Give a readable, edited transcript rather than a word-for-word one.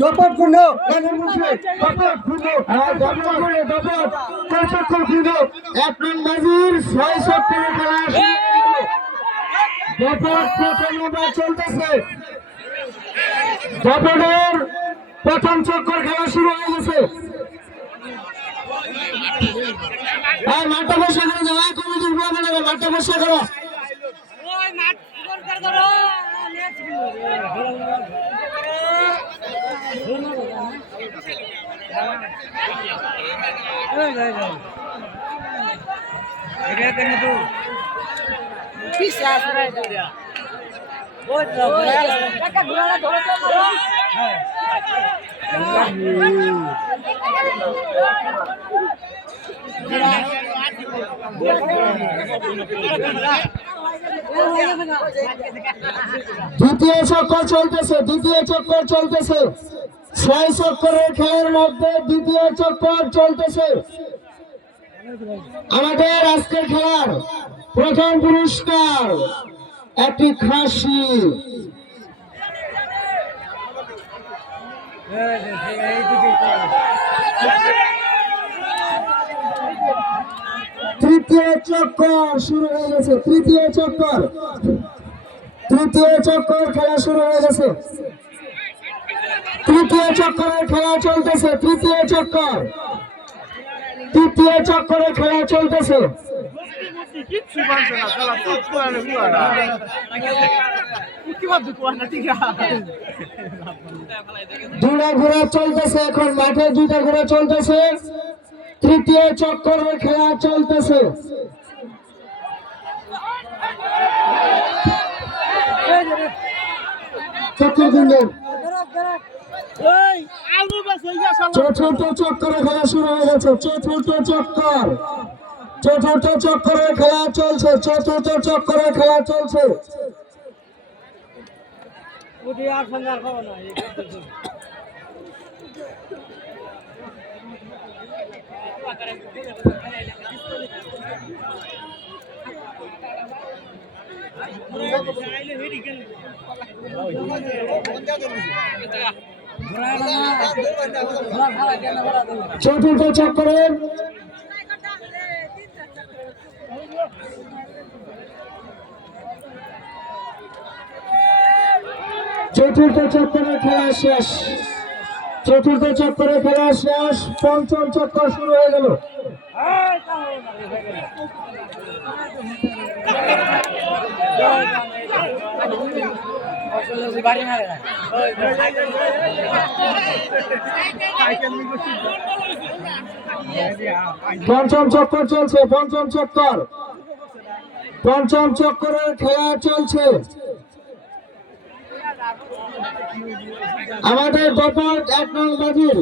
দপট গুণ গানের মুখে দপট গুণ আর দপট গুণ দপট কতক্ষণ গুণ এক নম্বর ৬ খেলা দপট প্রথম ওভার চলতেছে দপটের প্রথম চক্কর খেলা শুরু হয়ে গেছে আর মাঠটা বসা করে দাও কমিটির বুয়া বানাবে মাঠটা বসা করো দ্বিতীয় চক্কর চলতেছে ৬ চক্করের খেলার মধ্যে দ্বিতীয় চক্কর চলতেছে আমাদের আজকের খেলার প্রথম পুরস্কার একটি খাসি তৃতীয় চক্কর শুরু হয়ে গেছে তৃতীয় চক্কর খেলা শুরু হয়ে গেছে তৃতীয় চক্করের খেলা চলতেছে তৃতীয় চক্করের খেলা চলতেছে দুটা ঘোড়া চলতেছে এখন মাঠে দুটা ঘোড়া চলতেছে তৃতীয় চক্করের খেলা চলতেছে চতুর্থ চক্করে খেলা শুরু হয়ে গেছে চতুর্থ চক্করের খেলা চলছে চতুর্থ চক্করের খেলা শেষ পঞ্চম চক্কর শুরু হয়ে গেল পঞ্চম চক্করের খেলা চলছে আমাদের দপট ১ নং বাজির